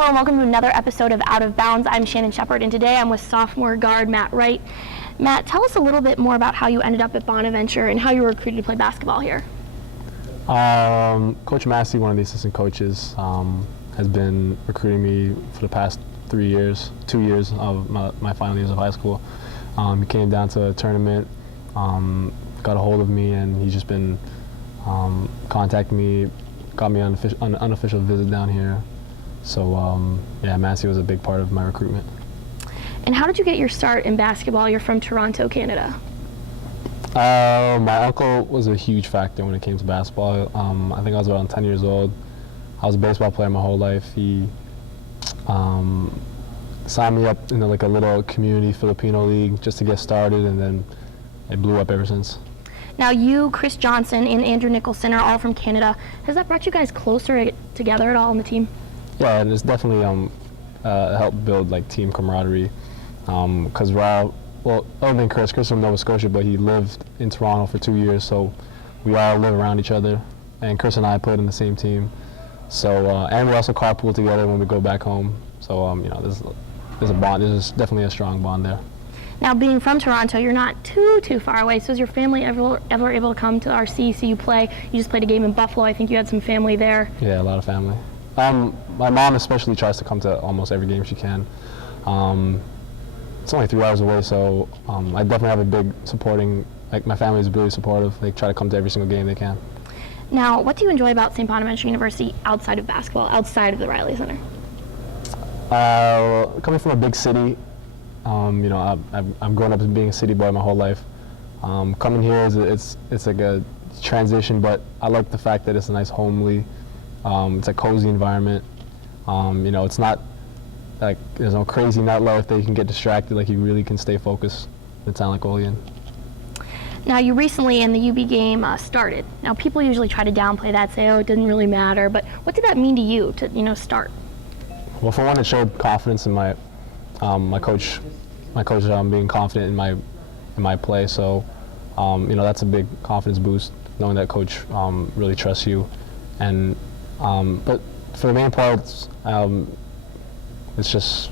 Hello and welcome to another episode of Out of Bounds. I'm Shannon Shepard, and today I'm with sophomore guard Matt Wright. Matt, tell us a little bit more about how you ended up at Bonaventure and how you were recruited to play basketball here. Coach Massey, one of the assistant coaches, has been recruiting me for the past 2 years of my final years of high school. He came down to a tournament, got a hold of me, and he's just been contacting me, got me on an unofficial visit down here. So yeah, Massey was a big part of my recruitment. And how did you get your start in basketball? You're from Toronto, Canada. My uncle was a huge factor when it came to basketball. I think I was around 10 years old. I was a baseball player my whole life. He signed me up in like a little community Filipino league just to get started, and then it blew up ever since. Now you, Chris Johnson, and Andrew Nicholson are all from Canada. Has that brought you guys closer together at all on the team? Yeah, and it's definitely helped build like team camaraderie. Because other than Chris from Nova Scotia, but he lived in Toronto for 2 years, so we all live around each other. And Chris and I played in the same team. So and we also carpool together when we go back home. So you know, there's a bond. There's definitely a strong bond there. Now, being from Toronto, you're not too far away. So, is your family ever able to come to RC see you play? You just played a game in Buffalo. I think you had some family there. Yeah, a lot of family. My mom especially tries to come to almost every game she can. It's only 3 hours away, so I definitely have a big supporting. Like, my family is really supportive. They try to come to every single game they can. Now, what do you enjoy about St. Bonaventure University outside of basketball, outside of the Riley Center? Coming from a big city, you know, I've grown up as being a city boy my whole life. Coming here it's like a transition, but I like the fact that it's a nice homely, it's a cozy environment. You know, it's not like there's no crazy nightlife that you can get distracted. Like, you really can stay focused in San Nicolean. Now, you recently in the UB game started. Now, people usually try to downplay that, say, oh, it didn't really matter. But what did that mean to you to start? Well, for one, it showed confidence in my coach being confident in my play. So you know, that's a big confidence boost, knowing that coach really trusts you. And but for the main part, it's just,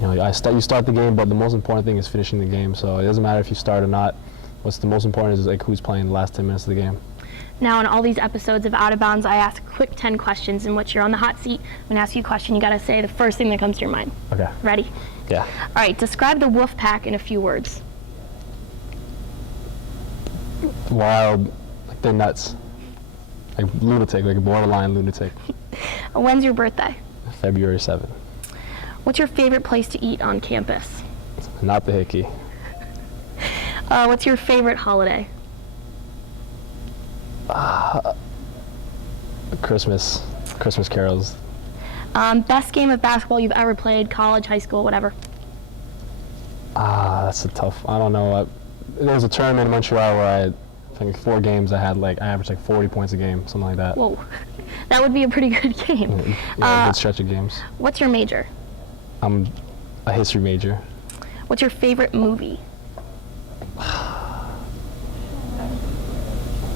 you know, you start the game, but the most important thing is finishing the game. So it doesn't matter if you start or not. What's the most important is like who's playing the last 10 minutes of the game. Now, in all these episodes of Out of Bounds, I ask quick 10 questions in which you're on the hot seat. I'm going to ask you a question. You got to say the first thing that comes to your mind. Okay. Ready? Yeah. All right. Describe the Wolf Pack in a few words. Wild, like they're nuts. Like lunatic, like a borderline lunatic. When's your birthday? February 7th. What's your favorite place to eat on campus? Not the Hickey. What's your favorite holiday? Christmas carols. Best game of basketball you've ever played, college, high school, whatever. That's a tough. I don't know. There was a tournament in Montreal where I think 4 games I averaged like 40 points a game, something like that. Whoa, that would be a pretty good game. Yeah, a good stretch of games. What's your major? I'm a history major. What's your favorite movie?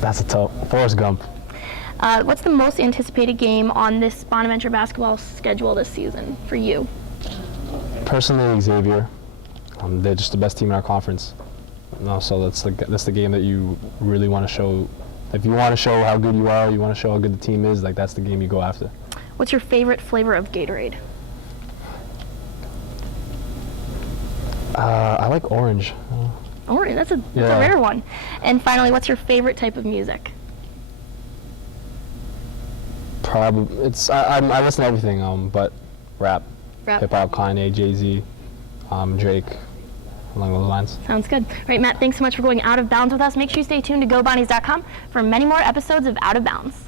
That's a tough. Forrest Gump. What's the most anticipated game on this Bonaventure basketball schedule this season for you? Personally, Xavier. They're just the best team in our conference. So that's the game that you really want to show. If you want to show how good you are, you want to show how good the team is, like that's the game you go after. What's your favorite flavor of Gatorade? I like orange. Orange, that's a rare one. And finally, what's your favorite type of music? Probably I listen to everything, but rap. Hip hop, Kanye, Jay-Z, Drake, along those lines. Sounds good. All right, Matt, thanks so much for going Out of Bounds with us. Make sure you stay tuned to GoBonnies.com for many more episodes of Out of Bounds.